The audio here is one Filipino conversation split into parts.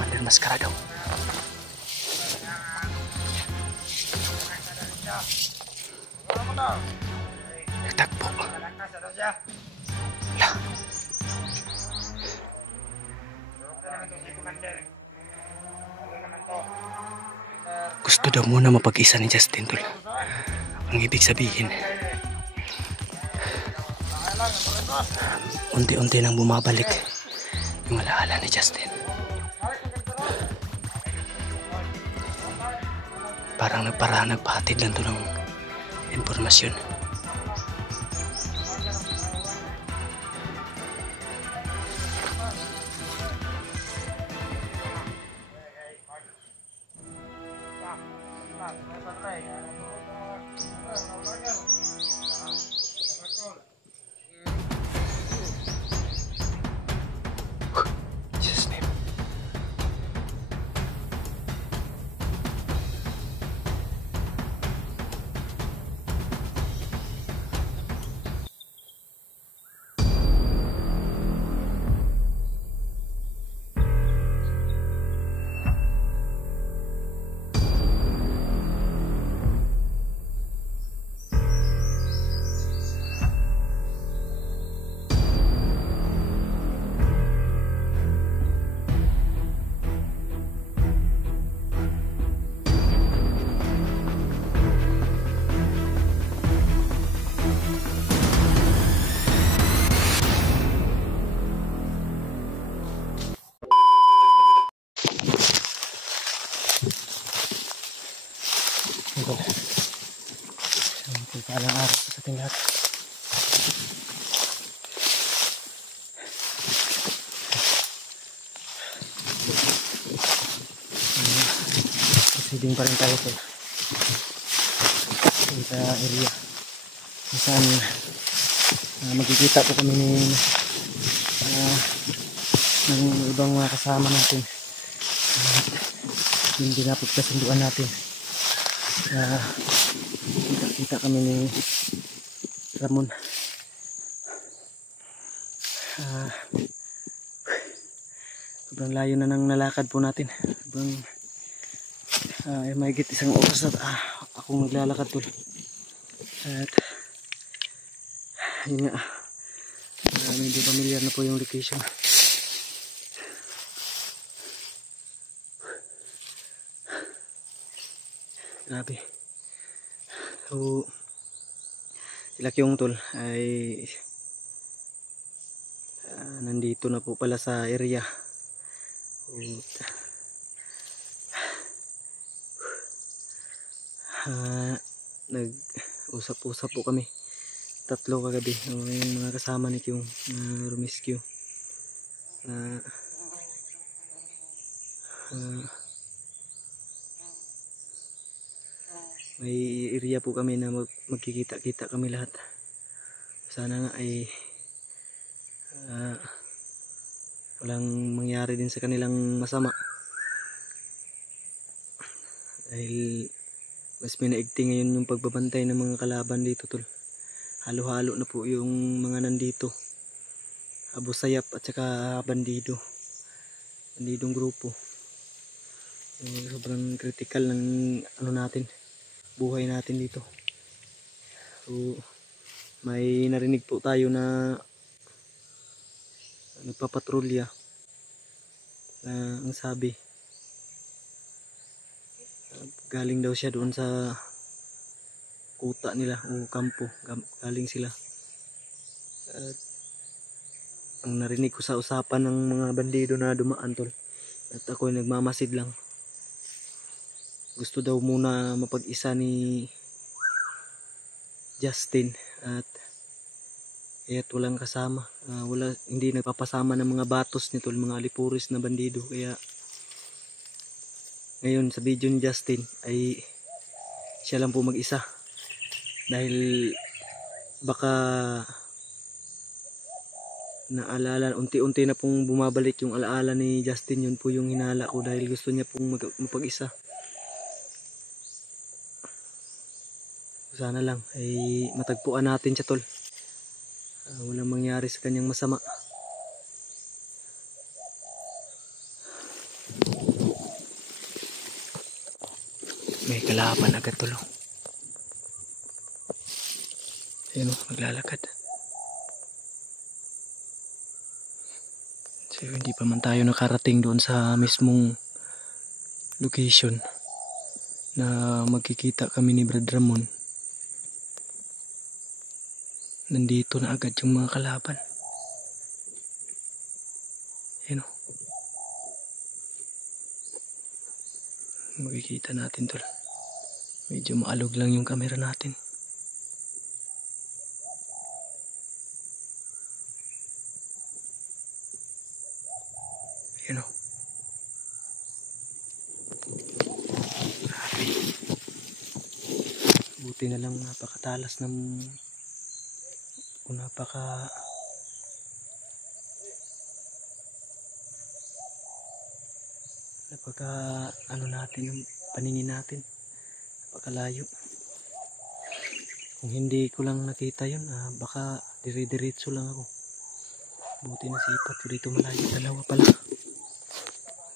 Mandir maskara daw. Nagtagpo. Lah. Gusto daw muna mapag-isa ni Justin, tol. Ang ibig sabihin, unti-unti nang bumabalik yung alaala ni Justin. Parang nagpahatid lang to ng impormasyon. Paalang araw sa ating lahat. Proceeding pa rin tayo sa area kung saan magkikita po kami ng ibang mga kasama natin. Hindi na pagkasunduan natin. Kita kami ni Ramon. Sobrang layo na ng nalakad po natin. May higit isang oras na akong naglalakad po. At yun nga, medyo familiar na po yung location. Grabe. So, sila Kyong tol ay nandito na po pala sa area. Nag-usap-usap po kami tatlo kagabi yung mga kasama ni Kyong na rumiscue. May area po kami na magkikita-kita kami lahat. Sana nga ay walang mangyari din sa kanilang masama. Dahil mas minaigti ngayon yung pagbabantay ng mga kalaban dito tol. Halo-halo na po yung mga nandito. Abu Sayyaf at saka bandidong grupo. Sobrang critical ng natin, buhay natin dito. So, may narinig po tayo na nagpapatrolya na ang sabi galing daw siya doon sa kuta nila o kampo, galing sila. At ang narinig ko sa usapan ng mga bandido na dumaan tol, at ako ay nagmamasid lang. Gusto daw muna mapag-isa ni Justin at walang kasama, hindi nagpapasama ng mga batos nito, mga alipuris na bandido. Kaya ngayon sa video ni Justin ay siya lang po mag-isa, dahil baka naalala, unti-unti na pong bumabalik yung alaala ni Justin. Yun po yung hinala ko, dahil gusto niya pong mapag-isa. Sana lang ay matagpuan natin siya tol. Walang mangyari sa kanyang masama. May kalaban agad tulo. Ayun o, naglalakad. So hindi pa man tayo nakarating doon sa mismong location na magkikita kami ni Brad Ramon. Nandito na agad yung mga kalaban. Ayun o. Makikita natin tol. Medyo maalog lang yung camera natin. Ayun o. Grabe. Buti na lang napakatalas ng ano natin yung paningin natin. Napakalayo. Kung hindi ko lang nakita yun, baka dire-diretso lang ako. Buti na sipat ko dito malayo. Dalawa pala.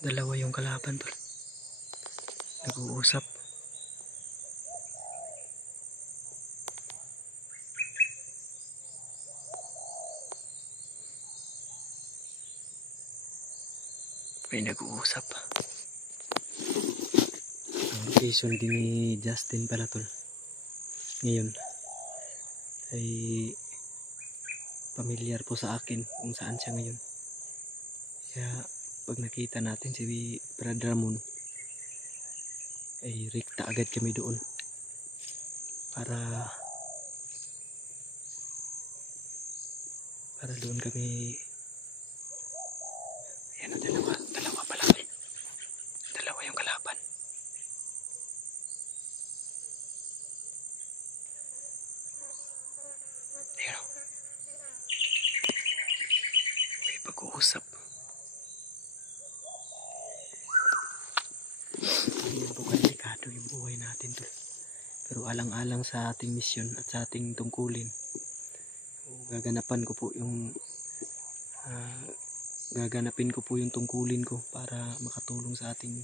Dalawa yung kalaban tol. Nag-uusap. May nag-uusap. Ang location din ni Justin pala tol. Ngayon ay pamilyar po sa akin kung saan siya ngayon. Kaya pag nakita natin si Brad Ramon ay rikta agad kami doon para doon kami. Ayan o, dalawa pala. Dalawa yung kalaban. Ayan o. May pag-uusap. Ayan po kadelikado yung buhay natin tol. Pero alang-alang sa ating misyon at sa ating tungkulin, gaganapin ko po yung tungkulin ko para makatulong sa ating,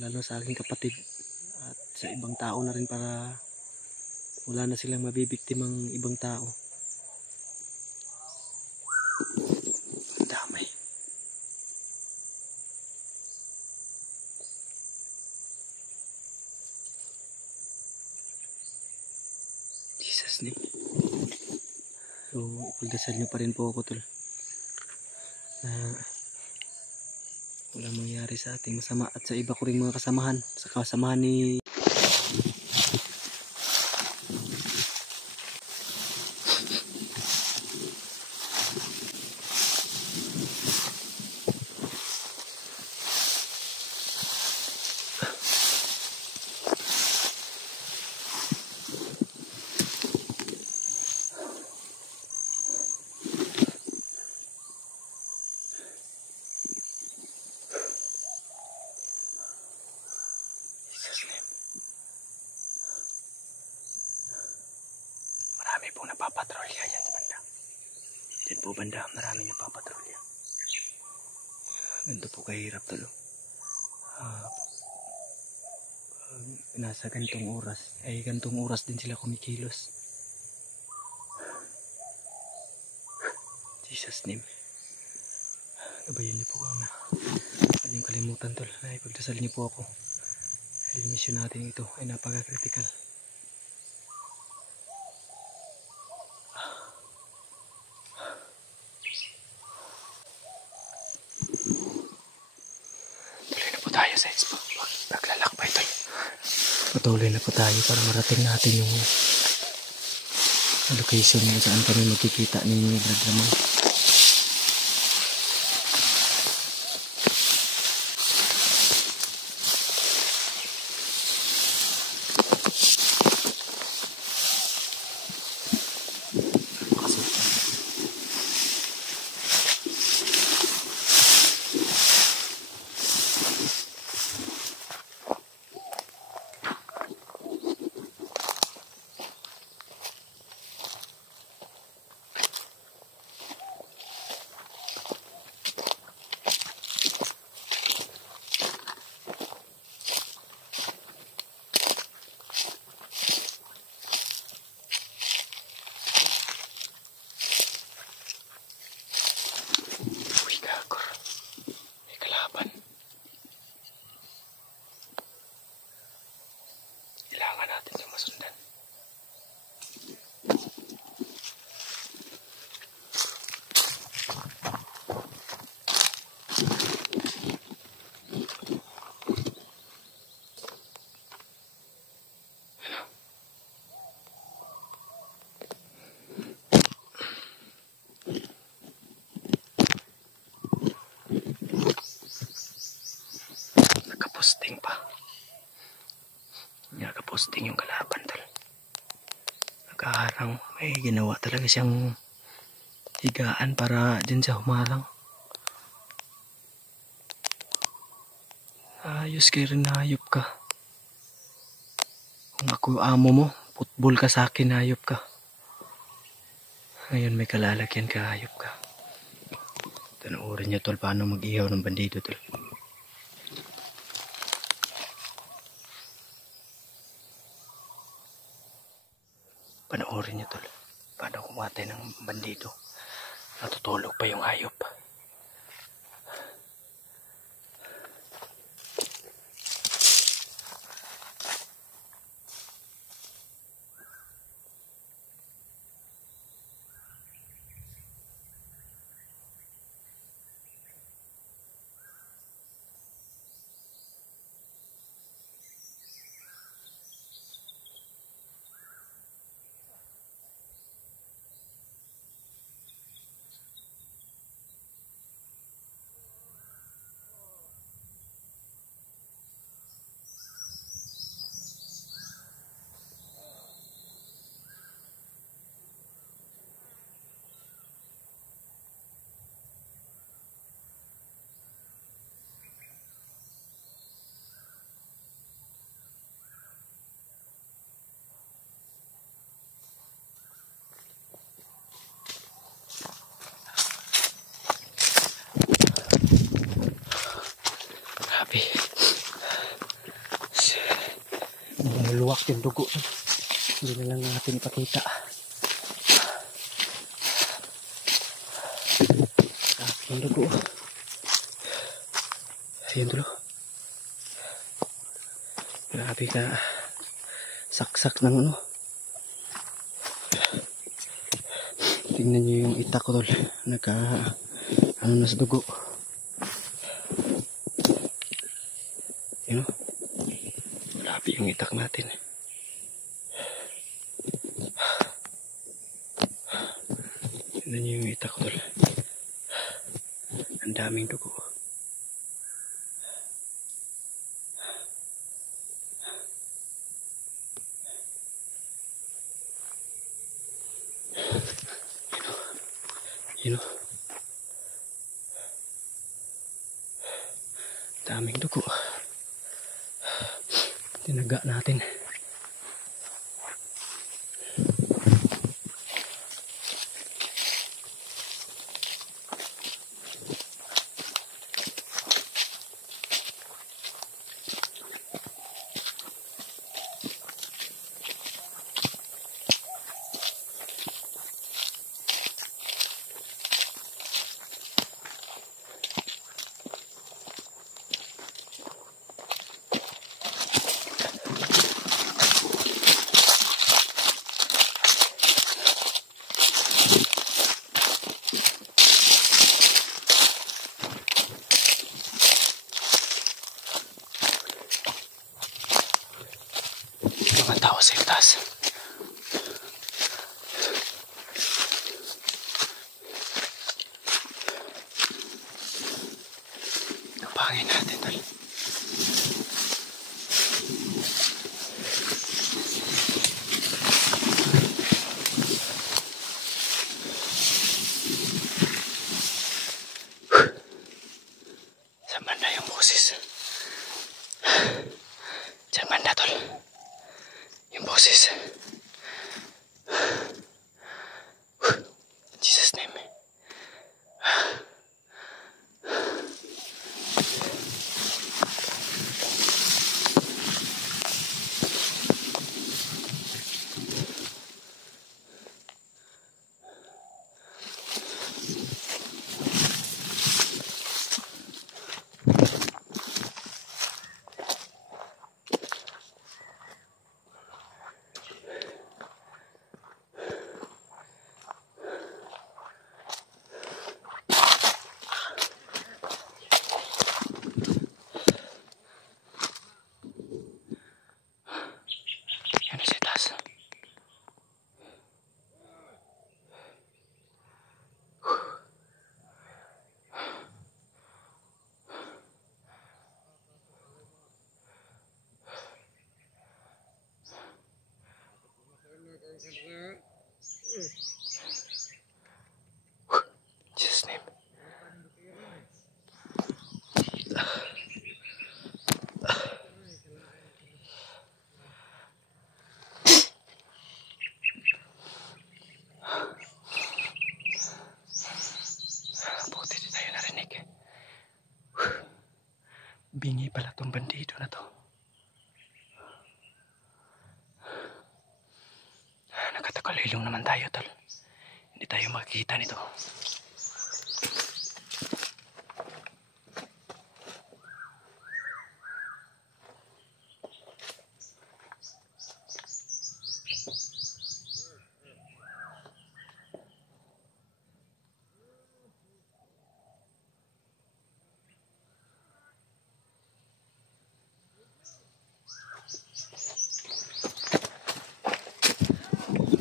lalo sa aking kapatid at sa ibang tao na rin, para wala na silang mabibiktimang ibang tao. Ang damay. Jesus name. So ipagdasal nyo pa rin po ako tol na walang mangyari sa ating masama at sa iba ko ring mga kasamahan, sa kasamahan ni napapatrolya yan sa banda. Diyan po banda, maraming napapatrolya. Ganito po kahirap talo. Nasa gantong oras din sila kumikilos. Jesus name. Gabayan niyo po kami. Huwag niyong kalimutan tol na ipagdasal niyo po ako. Yung mission natin ito ay napaka-critical. Patuloy na po tayo para marating natin yung location kung saan kami magkikita ni Brad Ramon. posting yung kalaban tol. Nakaharang, may ginawa talaga siyang higaan para dyan siya humarang. Ayos kayo rin, hayop ka. Kung ako amo mo, football ka sa akin, hayop ka. Ngayon may kalalagyan ka, hayop ka. Tanoorin nyo tol paano mag-ihaw ng bandido tol. Panoorin nyo tol paano kumatay ng bandido. Natutulog pa yung hayop. Grabe. Lumuluwak yung dugo. Hindi na lang natin ipakita. Grabe yung dugo. Ayun tulo. Grabe ka. Saksak ng ano. Tingnan nyo yung itak ko tol. Nagka ano na sa dugo. Yun o. Grabe yung itak natin. Tingnan nyo yung itak ko tol. Ang daming dugo. Yun o. Daming dugo. Tinaga natin. Mga tao sa itaas. Napangin natin tol. Saan banda yung boses? Diyan banda tol. Yung boses. In Jesus' name. Bingi pala tong bandido na to. Nakatakalilong naman tayo, tol. Hindi tayo makikita nito.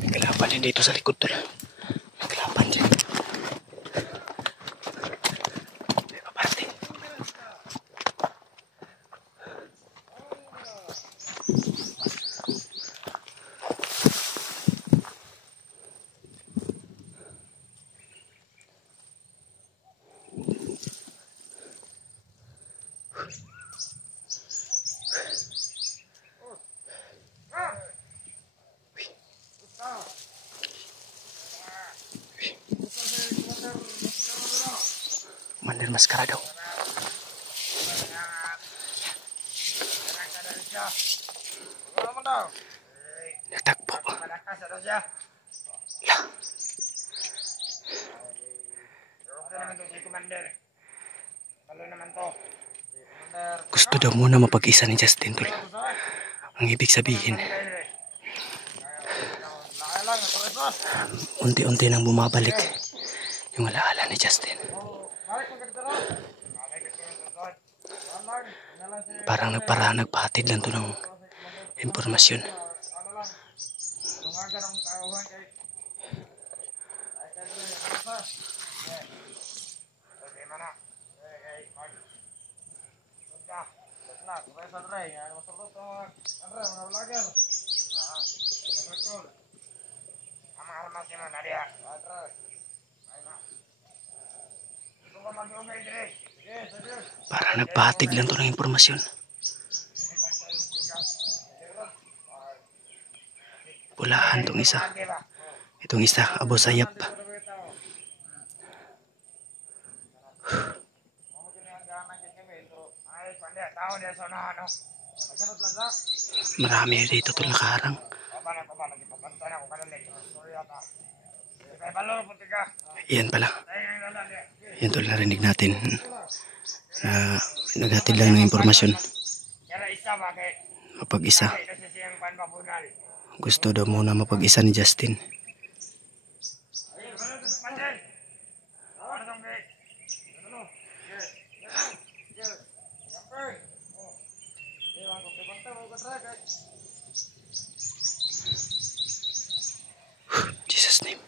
May kalaban din dito sa likod, tol. May kalaban dyan. May paparte. Mandir maskarado. Nagtakbo. Lah. Gusto daw muna mapag-isa ni Justin, tol. Ang ibig sabihin, unti-unti nang bumabalik yung alaala ni Justin. Parang nagpahatid lang to ng impormasyon. Parang nagpahatid lang to ng impormasyon. Pulahan tong isa. Itong isa, abo sayap. Marami dito tol nakaharang. Yan pala. Yan tol, narinig natin na naghatid lang ng impormasyon. Mapag-isa. Gusto daw muna mapag-isa ni Justin. Jesus name.